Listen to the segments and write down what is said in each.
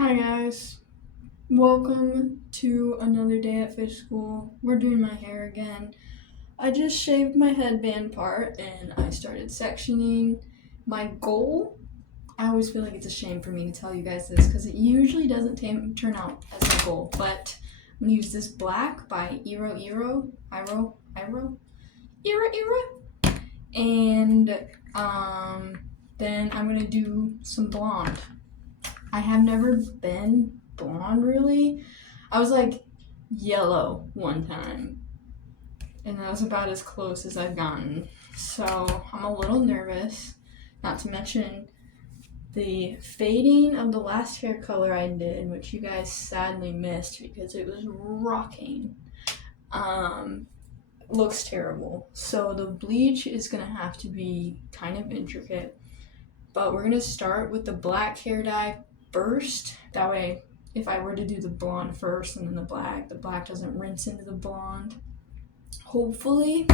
Hi guys, welcome to another day at fish school. We're doing my hair again. I just shaved my headband part and I started sectioning. My goal, I always feel like it's a shame for me to tell you guys this because it usually doesn't turn out as my goal, but I'm gonna use this black by Iro, and then I'm gonna do some blonde. I have never been blonde really. I was like yellow one time, and that was about as close as I've gotten. So I'm a little nervous, not to mention the fading of the last hair color I did, which you guys sadly missed because it was rocking. Um, Looks terrible. So the bleach is gonna have to be kind of intricate, but we're gonna start with the black hair dye first. That way, if I were to do the blonde first and then the black doesn't rinse into the blonde. Hopefully,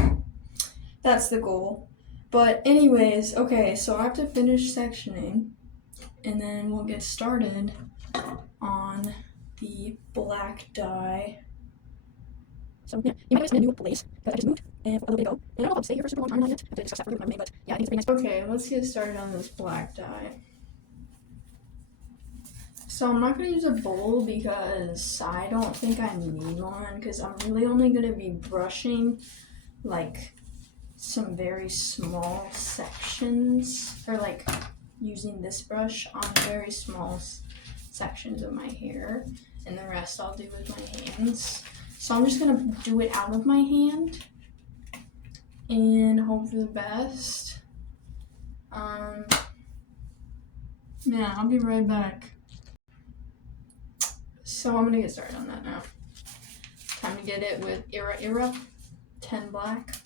that's the goal. But anyways, okay, so I have to finish sectioning and then we'll get started on the black dye. So yeah, you might have seen a new place because I just moved a little bit ago. And I don't know if I'll stay here for a super long time on it. I have to discuss that further with my roommate, but yeah, I think it's pretty nice. Okay, let's get started on this black dye. So I'm not gonna use a bowl because I don't think I need one because I'm really only gonna be brushing like some very small sections or like using this brush on very small sections of my hair, and the rest I'll do with my hands. So I'm just gonna do it out of my hand and hope for the best. Yeah, I'll be right back. So I'm gonna get started on that now. Time to get it with Ira 10 black.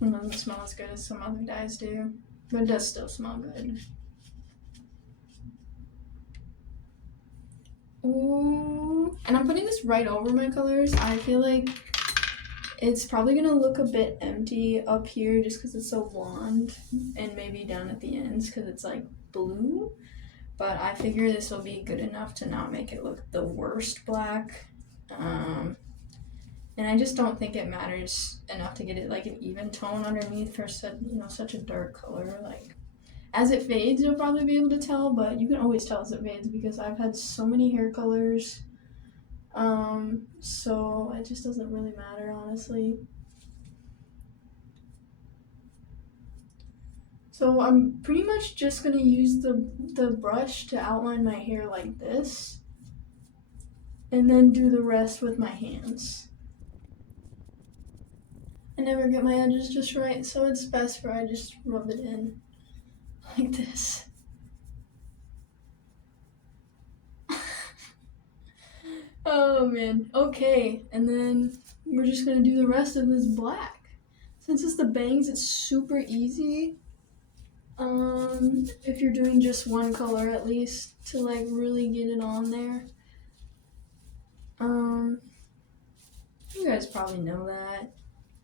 It doesn't smell as good as some other dyes do, but it does still smell good. Ooh, and I'm putting this right over my colors. I feel like it's probably gonna look a bit empty up here just because it's so blonde, and maybe down at the ends because it's like blue. But I figure this will be good enough to not make it look the worst black. And I just don't think it matters enough to get it like an even tone underneath for such a dark color. Like as it fades, you'll probably be able to tell, but you can always tell as it fades because I've had so many hair colors. So it just doesn't really matter, honestly. So I'm pretty much just gonna use the brush to outline my hair like this, and then do the rest with my hands. I never get my edges just right, so it's best for I just rub it in like this. Oh man. Okay, and then we're just gonna do the rest of this black. Since it's the bangs, it's super easy. If you're doing just one color at least to like really get it on there. You guys probably know that.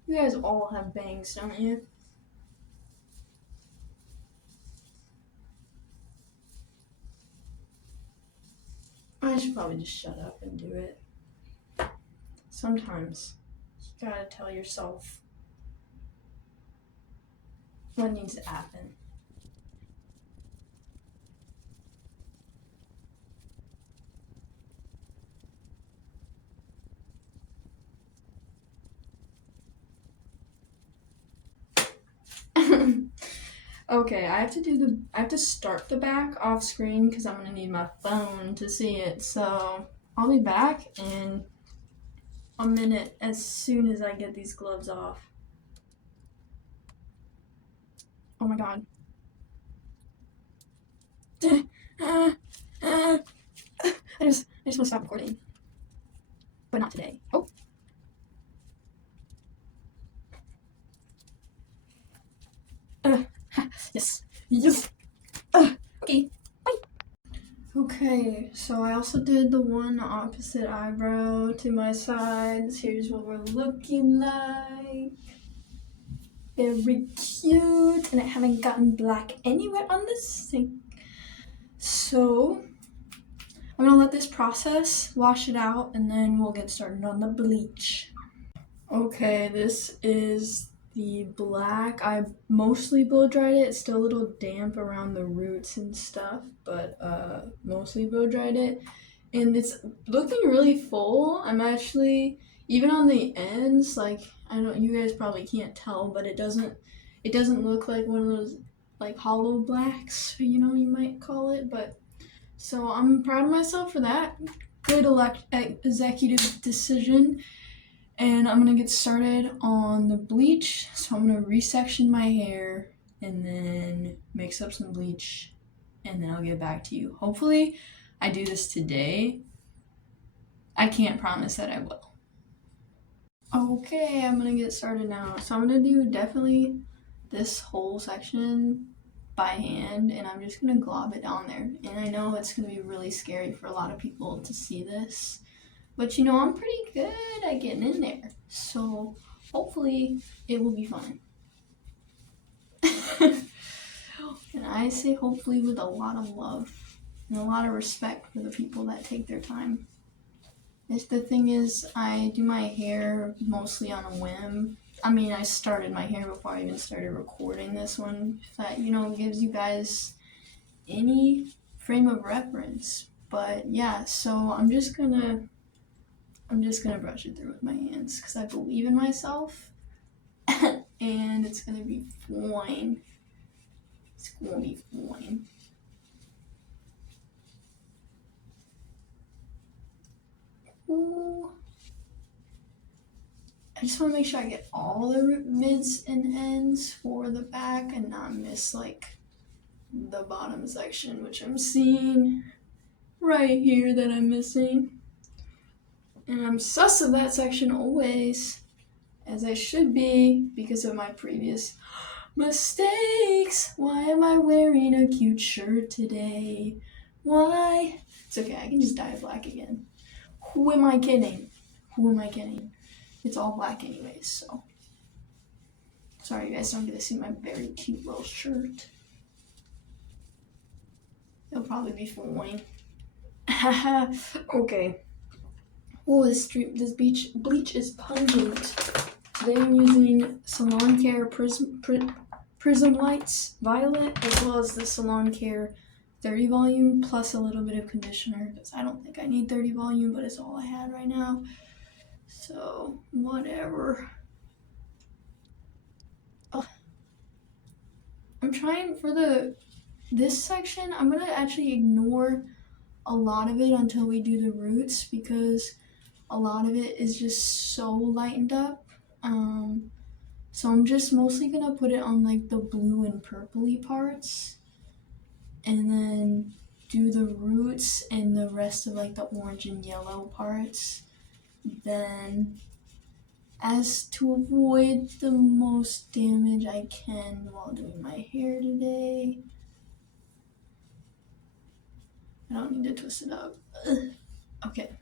You guys all have bangs, don't you? I should probably just shut up and do it. Sometimes you gotta tell yourself what needs to happen. Okay, I have to start the back off screen because I'm gonna need my phone to see it. So I'll be back in a minute as soon as I get these gloves off. Oh my god. I just want to stop recording, but not today. Oh. Yes. Yes. Okay. Bye. Okay, so I also did the one opposite eyebrow to my sides. Here's what we're looking like. very cute, and I haven't gotten black anywhere on the sink. So I'm gonna let this process, wash it out, and then we'll get started on the bleach. Okay, this is the black. I mostly blow dried it. It's still a little damp around the roots and stuff, but mostly blow dried it. And it's looking really full. I'm actually, even on the ends, like, I don't, you guys probably can't tell, but it doesn't look like one of those like hollow blacks, you know, you might call it. But so I'm proud of myself for that. Good executive decision. And I'm gonna get started on the bleach. So I'm gonna resection my hair and then mix up some bleach, and then I'll get back to you. Hopefully I do this today. I can't promise that I will. Okay, I'm gonna get started now. So I'm gonna do definitely this whole section by hand, and I'm just gonna glob it on there. And I know it's gonna be really scary for a lot of people to see this, but you know, I'm pretty good at getting in there. So hopefully it will be fun. And I say hopefully with a lot of love and a lot of respect for the people that take their time. The thing is, I do my hair mostly on a whim. I mean, I started my hair before I even started recording this one. If that, you know, gives you guys any frame of reference. But yeah, so I'm just gonna brush it through with my hands because I believe in myself. And it's gonna be fine. It's gonna be fine. Ooh. I just want to make sure I get all the mids and ends for the back and not miss like the bottom section, which I'm seeing right here that I'm missing. And I'm sus of that section always, as I should be because of my previous mistakes. Why am I wearing a cute shirt today? Why? It's okay, I can just dye it black again. Who am I kidding? It's all black anyways, so. Sorry, you guys don't get to see my very cute little shirt. It'll probably be fine. Okay. Oh, this bleach is pungent. Today I'm using Salon Care Prism Lights Violet, as well as the Salon Care 30 volume, plus a little bit of conditioner, because I don't think I need 30 volume, but it's all I had right now. So, whatever. Oh. I'm trying for this section, I'm gonna actually ignore a lot of it until we do the roots, because a lot of it is just so lightened up. So I'm just mostly gonna put it on like the blue and purpley parts, and then do the roots and the rest of like the orange and yellow parts. Then, as to avoid the most damage I can while doing my hair today, I don't need to twist it up. Ugh. Okay.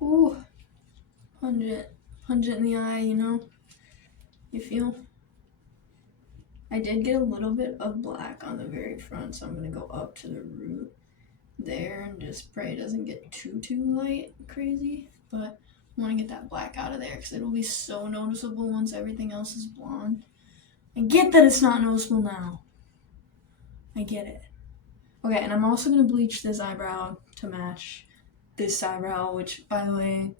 Ooh, pungent in the eye, you know? You feel? I did get a little bit of black on the very front, so I'm gonna go up to the root there and just pray it doesn't get too light crazy. But I want to get that black out of there because it'll be so noticeable once everything else is blonde. I get that it's not noticeable now. I get it. Okay, and I'm also gonna bleach this eyebrow to match this eyebrow, which, by the way,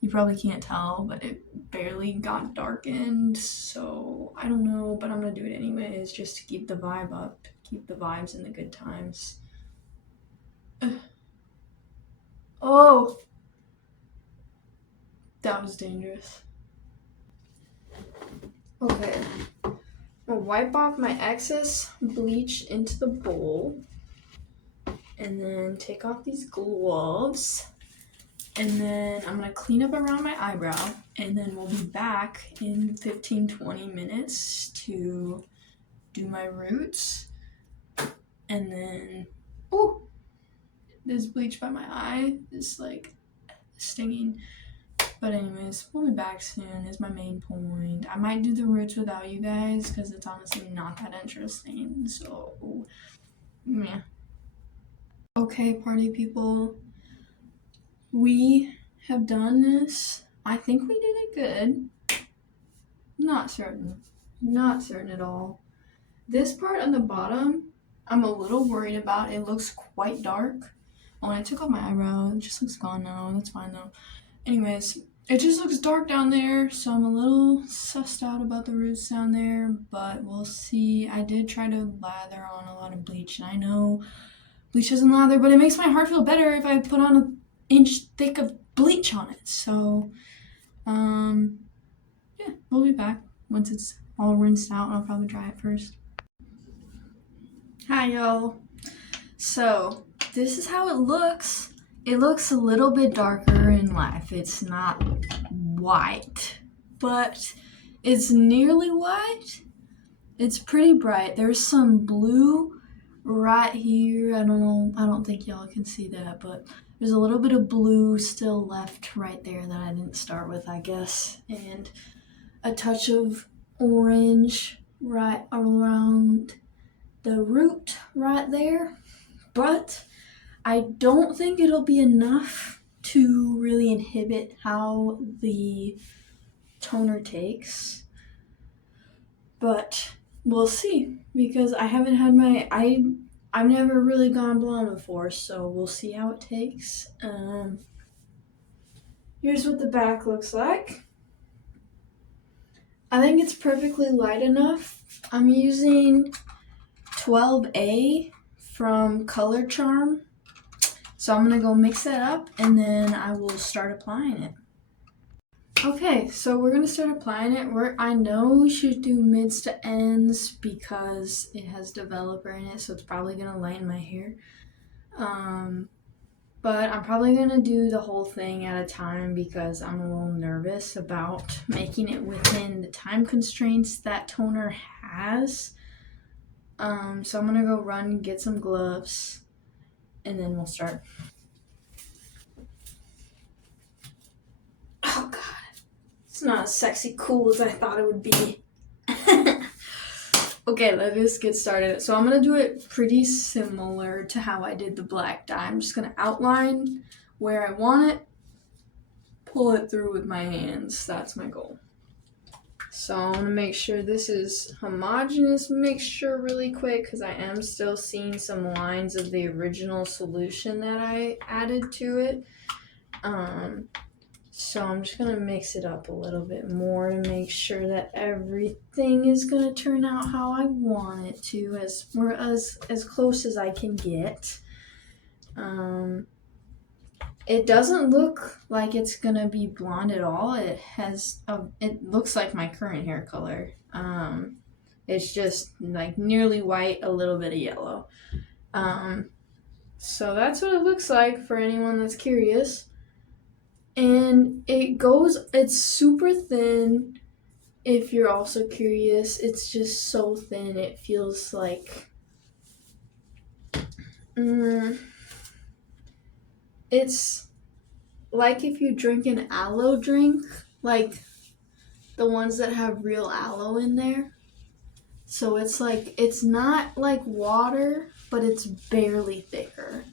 you probably can't tell, but it barely got darkened, so I don't know, but I'm gonna do it anyways, just to keep the vibe up, keep the vibes and the good times. Oh! That was dangerous. Okay. I'm gonna wipe off my excess bleach into the bowl, and then take off these gloves. And then I'm gonna clean up around my eyebrow, and then we'll be back in 15-20 minutes to do my roots. And then, oh, there's bleach by my eye. This like stinging. But anyways, we'll be back soon is my main point. I might do the roots without you guys because it's honestly not that interesting. So, yeah. Okay, party people. We have done this. I think we did it good. Not certain. Not certain at all. This part on the bottom, I'm a little worried about. It looks quite dark. Oh, and I took off my eyebrow. It just looks gone now. That's fine though. Anyways, it just looks dark down there, so I'm a little sussed out about the roots down there, but we'll see. I did try to lather on a lot of bleach, and I know bleach doesn't lather, but it makes my heart feel better if I put on an inch thick of bleach on it. So, yeah, we'll be back once it's all rinsed out. I'll probably dry it first. Hi, y'all. So, this is how it looks. It looks a little bit darker in life. It's not white, but it's nearly white. It's pretty bright. There's some blue right here. I don't know. I don't think y'all can see that, but there's a little bit of blue still left right there that I didn't start with, I guess. And a touch of orange right around the root right there. But I don't think it'll be enough to really inhibit how the toner takes, but we'll see, because I haven't had I've never really gone blonde before, so we'll see how it takes. Here's what the back looks like. I think it's perfectly light enough. I'm using 12A from Color Charm. So I'm gonna go mix that up and then I will start applying it. Okay, so we're gonna start applying it. I know we should do mids to ends because it has developer in it, so it's probably gonna lighten my hair. But I'm probably gonna do the whole thing at a time because I'm a little nervous about making it within the time constraints that toner has. So I'm gonna go run and get some gloves and then we'll start. Oh god, it's not as sexy cool as I thought it would be. Okay, let's get started. So I'm gonna do it pretty similar to how I did the black dye. I'm just gonna outline where I want it, pull it through with my hands. That's my goal. So I'm gonna make sure this is homogeneous mixture really quick because I am still seeing some lines of the original solution that I added to it. So I'm just gonna mix it up a little bit more to make sure that everything is gonna turn out how I want it to, as close as I can get. It doesn't look like it's gonna be blonde at all. It looks like my current hair color. It's just like nearly white, a little bit of yellow. So that's what it looks like for anyone that's curious. And it's super thin. If you're also curious, it's just so thin. It feels like, it's like if you drink an aloe drink, like the ones that have real aloe in there. So it's like, it's not like water, but it's barely thicker.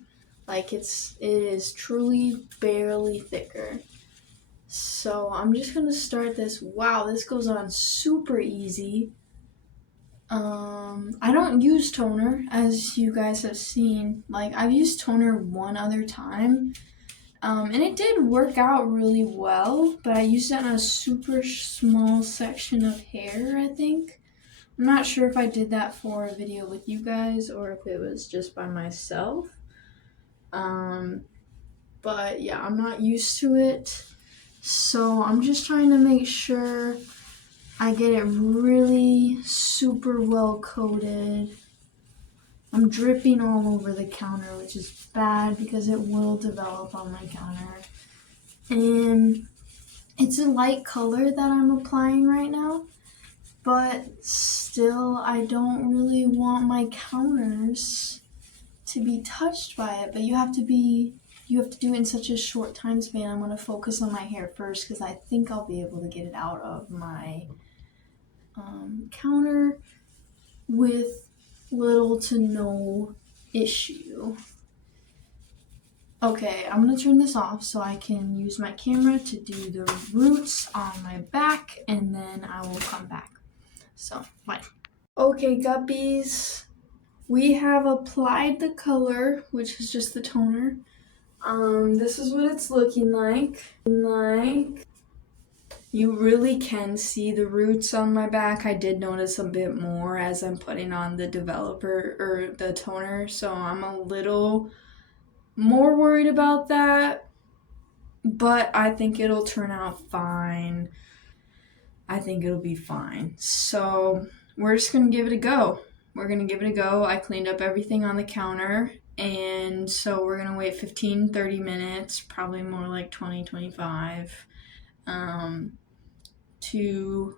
Like it is truly barely thicker. So I'm just gonna start this. Wow, this goes on super easy. I don't use toner, as you guys have seen. Like I've used toner one other time, and it did work out really well, but I used that on a super small section of hair, I think. I'm not sure if I did that for a video with you guys or if it was just by myself. But yeah, I'm not used to it. So I'm just trying to make sure I get it really super well coated. I'm dripping all over the counter, which is bad because it will develop on my counter. And it's a light color that I'm applying right now, but still I don't really want my counters to be touched by it, but you have to be you have to do it in such a short time span. I'm going to focus on my hair first because I think I'll be able to get it out of my counter with little to no issue. Okay, I'm gonna turn this off so I can use my camera to do the roots on my back, and then I will come back. So, bye. Okay, guppies, we have applied the color, which is just the toner. This is what it's looking like. You really can see the roots on my back. I did notice a bit more as I'm putting on the developer or the toner, so I'm a little more worried about that, but I think it'll turn out fine. I think it'll be fine. So we're just gonna give it a go. I cleaned up everything on the counter, and so we're gonna wait 15-30 minutes, probably more like 20-25, to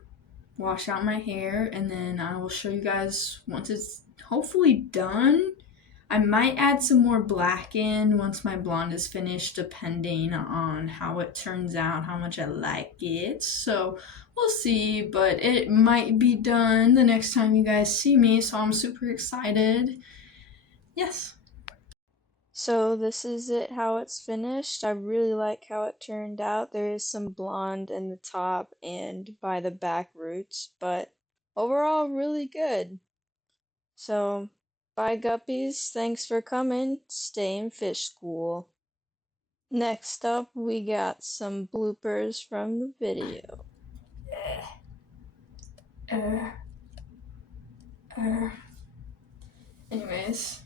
wash out my hair, and then I will show you guys once it's hopefully done. I might add some more black in once my blonde is finished, depending on how it turns out, how much I like it. So we'll see, but it might be done the next time you guys see me, so I'm super excited. Yes. So this is it, how it's finished. I really like how it turned out. There is some blonde in the top and by the back roots, but overall really good. So, bye guppies, thanks for coming. Stay in fish school. Next up, we got some bloopers from the video. Anyways,